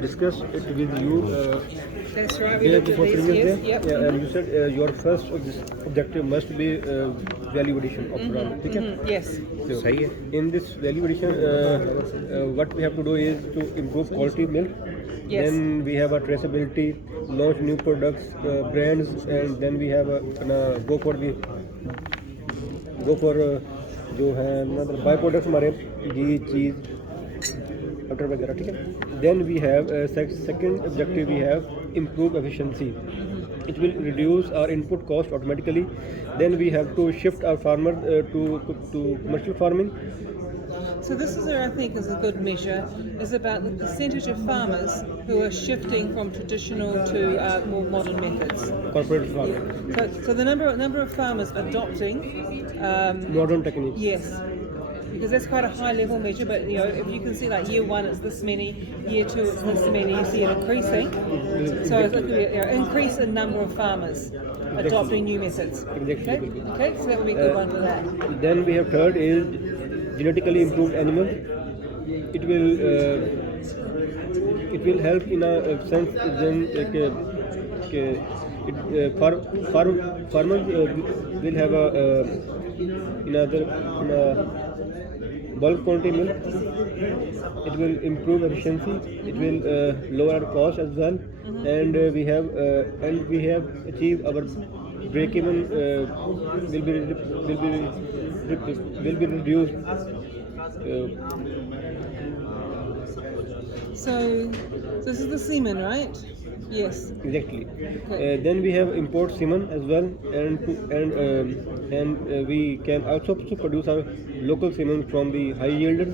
discussed it with you. That's right. We looked at these. Yes. Yep. Yeah, and you said your first objective must be value addition of product. Okay? Yes. So, in this value addition, what we have to do is to improve quality milk. Yes. Then we have a traceability, launch new products, brands, and then we have go for जो है मतलब by products हमारे घी चीज़ butter वगैरह ठीक है. Then we have second objective we have improve efficiency. It will reduce our input cost automatically. Then we have to shift our farmers to commercial farming. So this is, I think, is a good measure, is about the percentage of farmers who are shifting from traditional to more modern methods. Corporate farming. So the number of farmers adopting modern techniques. Yes, because that's quite a high level measure. But if you can see like year 1 it's this many, year 2 it's this many, you see it increasing. So it's like an increase in number of farmers adopting new methods. Exactly. Okay, so that would be a good one for that. Then we have third is genetically improved animals. It will help in a sense then farmers will have a bulk quantity milk. It will improve efficiency. It will lower our cost as well, and we have achieved our break even will be reduced. So this is the semen, right? Yes. Exactly. Okay. Then we have import semen as well, and we can also produce our local semen from the high yielder.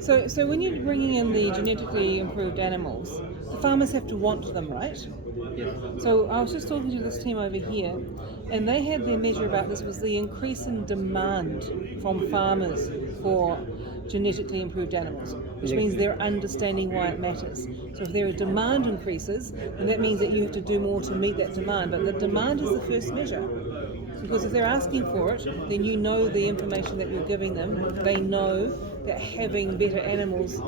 So when you're bringing in the genetically improved animals, the farmers have to want them, right? Yes. So I was just talking to this team over here, and they had their measure about this was the increase in demand from farmers for genetically improved animals, which means they're understanding why it matters. So if there are demand increases, then that means that you have to do more to meet that demand. But the demand is the first measure. Because if they're asking for it, then you know the information that you're giving them. They know that having better animals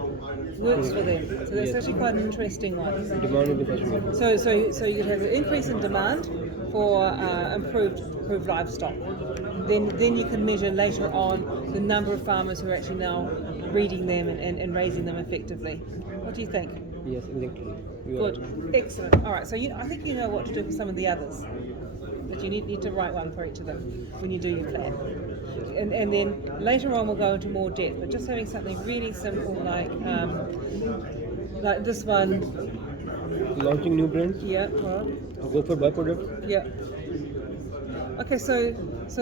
works for them. So that's actually quite an interesting one. Demand is the first one. So you could have an increase in demand for improved livestock. Then you can measure later on the number of farmers who are actually now breeding them and raising them effectively. What do you think? Yes, exactly. Good, excellent. All right, so I think you know what to do for some of the others. But you need to write one for each of them when you do your plan. And then later on we'll go into more depth, but just having something really simple like this one. Launching new brands. Yeah, well. Go for byproducts. Yeah. Okay, so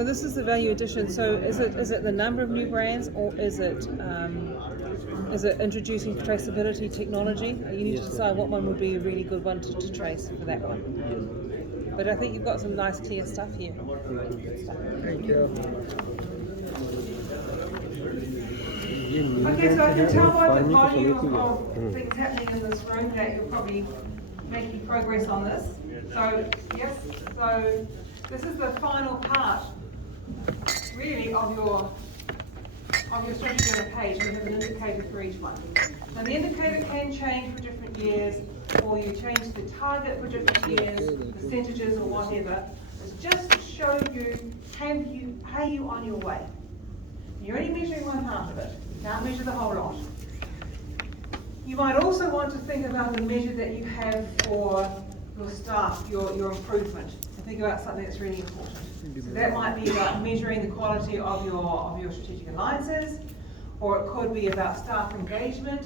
this is the value addition. So is it the number of new brands, or is it introducing traceability technology? You need to decide what one would be a really good one to trace for that one. But I think you've got some nice clear stuff here. Thank you. Okay, so I can tell by the volume of things happening in this room that you're probably making progress on this. So, yes, so this is the final part, really, of your strategy on a page. We have an indicator for each one. Now the indicator can change for different years, or you change the target for different years, percentages or whatever. It's just to show you how you on your way. You're only measuring one half of it. You can't measure the whole lot. You might also want to think about the measure that you have for your staff, your improvement. So think about something that's really important. So that might be about measuring the quality of your strategic alliances, or it could be about staff engagement.